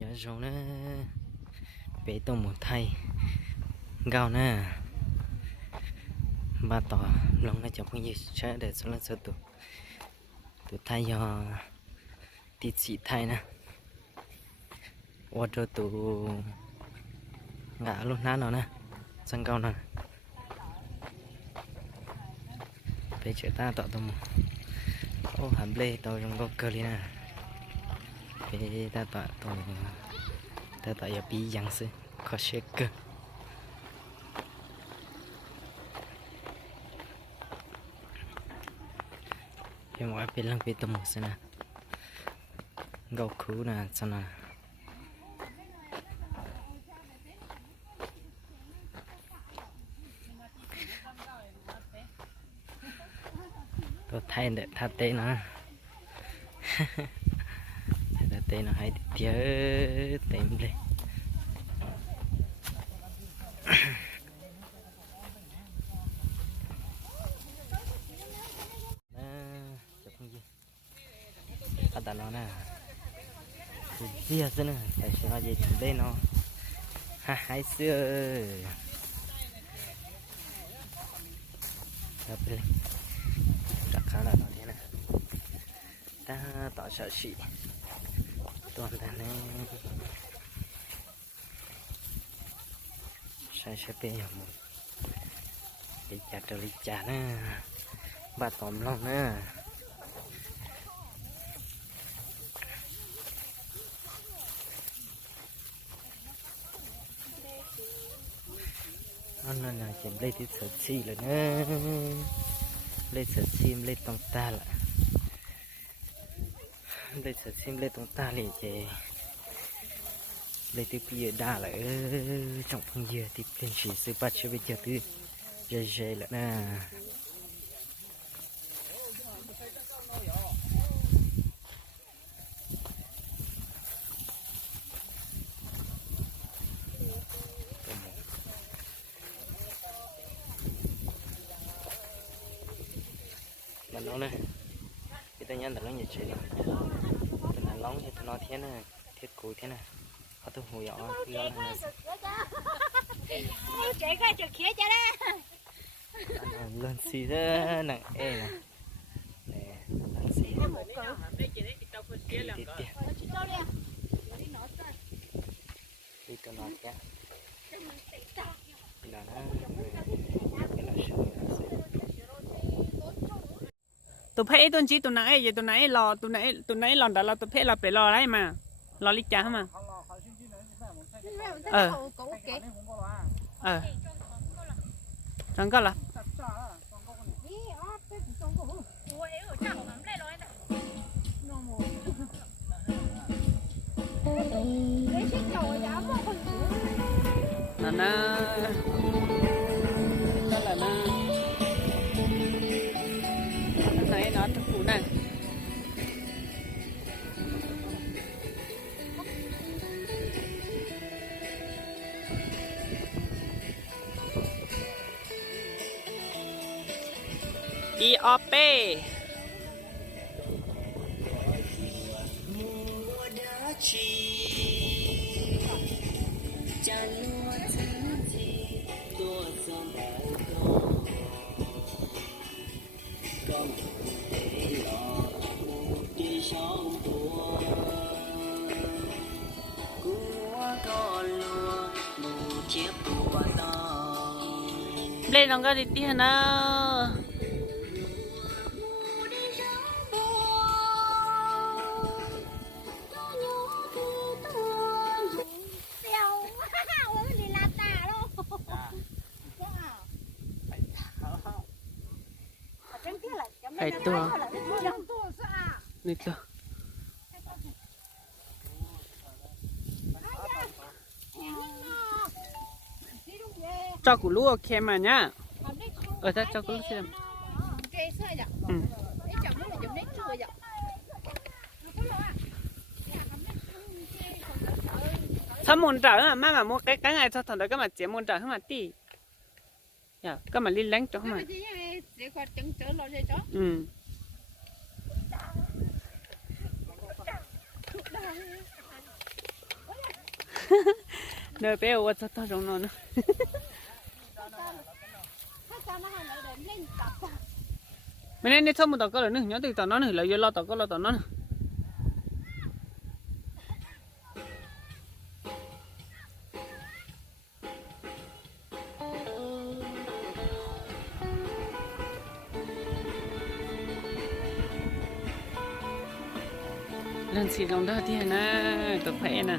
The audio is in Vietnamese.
Nhớ rồi nè, bé tôm một thay gạo nè, ba tỏ lòng nó chọc cái gì sẽ để cho nó sơ tụ thay cho tịt xị thay nè, order tụ ngã luôn nát nó nè, sang gạo nè, bé chơi ta tỏ tôm, ô hàm lê tàu trong góc cơ đi nè, bé ta tỏ tàu ta tỏ giờ bí giang sư, khó xe cơ. Yang mau bilang ketemu sana, gau ku na sana. Tôi thay để thay tên nó, thay tên nó hay tiếc tên đi. Ada nó nè, dia sana, tại sao nó gì đây nó, ha hay xưa, đây, chắc khá là nó thế này, ta tỏ sợ chị, toàn là này, sai sẽ bây giờ một, đi chặt rồi đi chặt nè, ba tóm lòng nè. Anh là chỉ lấy tí sợi xì rồi nè, lấy sợi sim lấy tông ta lại, lấy sợi sim lấy tông ta liền chị, lấy tí bia đa lại trong phong dừa thì bên chỉ sư bắt cho bây giờ từ dây lại nè. Nó nè, cái tay nhân là nó như vậy, cái này lóng thì nó thế này, thiết cối thế này, có tôi hồi nhỏ này. Chạy coi chụp khía cho đó. Lên xì ra nặng e nè, nè, nặng xì. Đi tụi nó kia, là nó, tụi phê tuần chỉ tụi nãy lò tụi nãy lò đã là tụi phê là phải lò đấy mà lò lít chả mà chẳng có là nãy nó thực phụ này IOP lên nó có đi tí hả nó phải tua đi tua cho củ lúa ok mà nhá ở đây cho củ lúa xem sao muốn trả mà má mà mua cái này sao thằng đó cái mà chỉ muốn trả không mà tí dạ cái mà liên lánh cho không mà nơi bé ở cho tao trong nó nữaถ้าจะมาหาเราเดินเล่นกับ mình nên đi thăm một tàu có nữa nhớ từ tàu nó nữa là do lo tàu có lo tàu nó nữa lần xịt lòng đó thì nè tao khỏe nè